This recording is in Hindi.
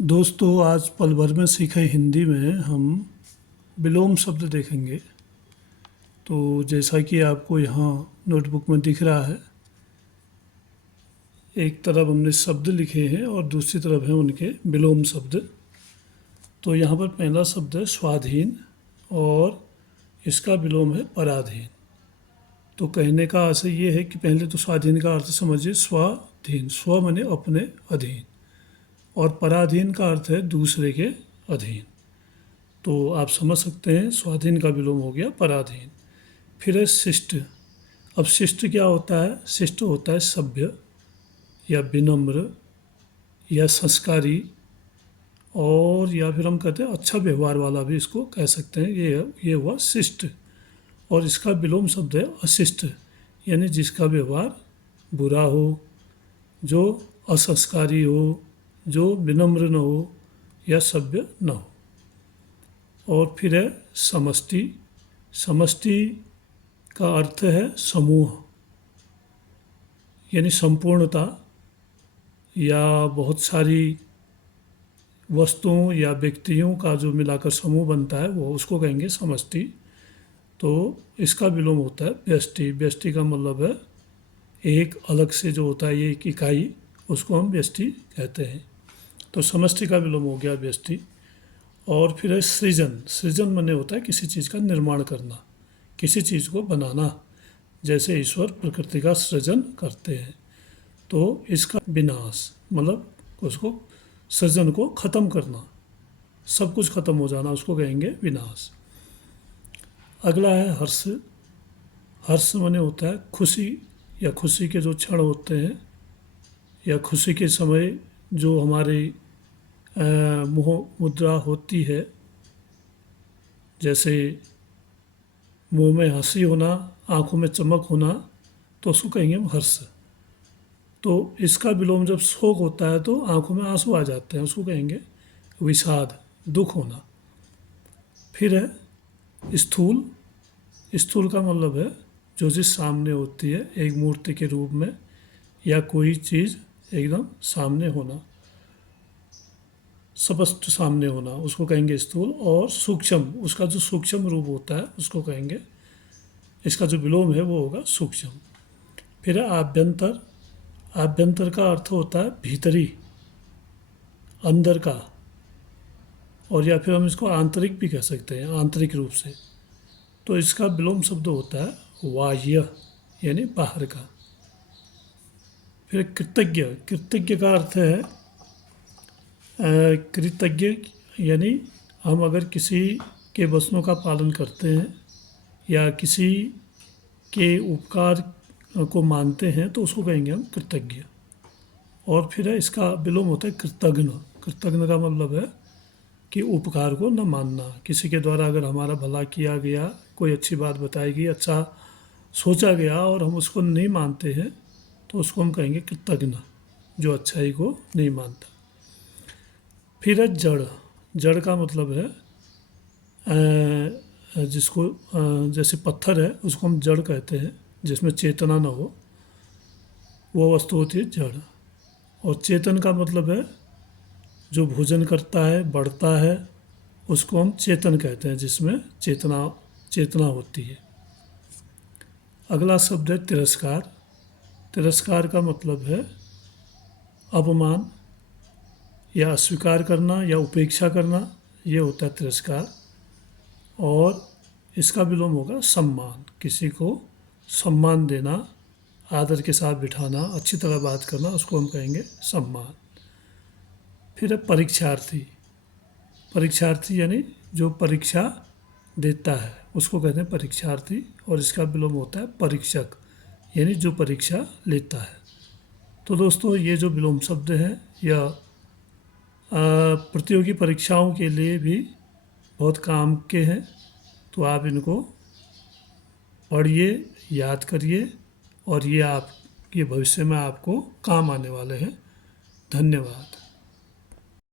दोस्तों, आज पल भर में सीखे हिंदी में हम विलोम शब्द देखेंगे। तो जैसा कि आपको यहाँ नोटबुक में दिख रहा है, एक तरफ हमने शब्द लिखे हैं और दूसरी तरफ हैं उनके विलोम शब्द। तो यहाँ पर पहला शब्द है स्वाधीन और इसका विलोम है पराधीन। तो कहने का आशय ये है कि पहले तो स्वाधीन का अर्थ समझिए, स्वाधीन, स्व माने अपने अधीन, और पराधीन का अर्थ है दूसरे के अधीन। तो आप समझ सकते हैं स्वाधीन का विलोम हो गया पराधीन। फिर है शिष्ट। अब शिष्ट क्या होता है? शिष्ट होता है सभ्य या विनम्र या संस्कारी, और या फिर हम कहते हैं अच्छा व्यवहार वाला भी इसको कह सकते हैं। ये हुआ शिष्ट। और इसका विलोम शब्द है अशिष्ट, यानी जिसका व्यवहार बुरा हो, जो असंस्कारी हो, जो विनम्र न हो या सभ्य न हो। और फिर है समष्टि। समष्टि का अर्थ है समूह, यानी संपूर्णता या बहुत सारी वस्तुओं या व्यक्तियों का जो मिलाकर समूह बनता है वो उसको कहेंगे समष्टि। तो इसका विलोम होता है व्यष्टि। व्यष्टि का मतलब है एक अलग से जो होता है, एक इकाई, उसको हम व्यष्टि कहते हैं। तो समष्टि का विलोम हो गया व्यष्टि। और फिर है सृजन। सृजन माने होता है किसी चीज़ का निर्माण करना, किसी चीज़ को बनाना, जैसे ईश्वर प्रकृति का सृजन करते हैं। तो इसका विनाश मतलब उसको, सृजन को ख़त्म करना, सब कुछ ख़त्म हो जाना, उसको कहेंगे विनाश। अगला है हर्ष। हर्ष माने होता है खुशी या खुशी के जो क्षण होते हैं या खुशी के समय जो हमारी मुँह मुद्रा होती है, जैसे मुंह में हंसी होना, आंखों में चमक होना, तो उसको कहेंगे हम हर्ष। तो इसका विलोम जब शोक होता है तो आंखों में आंसू आ जाते हैं, उसको कहेंगे विषाद, दुख होना। फिर है स्थूल। स्थूल का मतलब है जो चीज़ सामने होती है एक मूर्ति के रूप में, या कोई चीज़ एकदम सामने होना, स्पष्ट सामने होना, उसको कहेंगे स्थूल। और सूक्ष्म, उसका जो सूक्ष्म रूप होता है उसको कहेंगे, इसका जो विलोम है वो होगा सूक्ष्म। फिर है आभ्यंतर। आभ्यंतर का अर्थ होता है भीतरी, अंदर का, और या फिर हम इसको आंतरिक भी कह सकते हैं, आंतरिक रूप से। तो इसका विलोम शब्द होता है बाह्य, यानी बाहर का। फिर कृतज्ञ। कृतज्ञ का अर्थ है कृतज्ञ, यानी हम अगर किसी के वचनों का पालन करते हैं या किसी के उपकार को मानते हैं तो उसको कहेंगे हम कृतज्ञ। और फिर है इसका विलोम होता है कृतघ्न। कृतघ्न का मतलब है कि उपकार को न मानना, किसी के द्वारा अगर हमारा भला किया गया, कोई अच्छी बात बताई गई, अच्छा सोचा गया और हम उसको नहीं मानते हैं तो उसको हम कहेंगे कृतघ्न, जो अच्छाई को नहीं मानता। फिर है जड़। जड़ का मतलब है जिसको जैसे पत्थर है उसको हम जड़ कहते हैं, जिसमें चेतना न हो, वो वस्तु होती है जड़। और चेतन का मतलब है जो भोजन करता है, बढ़ता है, उसको हम चेतन कहते हैं, जिसमें चेतना चेतना होती है। अगला शब्द है तिरस्कार। तिरस्कार का मतलब है अपमान या अस्वीकार करना या उपेक्षा करना, ये होता है तिरस्कार। और इसका विलोम होगा सम्मान। किसी को सम्मान देना, आदर के साथ बिठाना, अच्छी तरह बात करना, उसको हम कहेंगे सम्मान। फिर है परीक्षार्थी। परीक्षार्थी यानी जो परीक्षा देता है उसको कहते हैं परीक्षार्थी। और इसका विलोम होता है परीक्षक, यानी जो परीक्षा लेता है। तो दोस्तों, ये जो विलोम शब्द हैं यह प्रतियोगी परीक्षाओं के लिए भी बहुत काम के हैं। तो आप इनको पढ़िए, याद करिए, और ये भविष्य में आपको काम आने वाले हैं। धन्यवाद।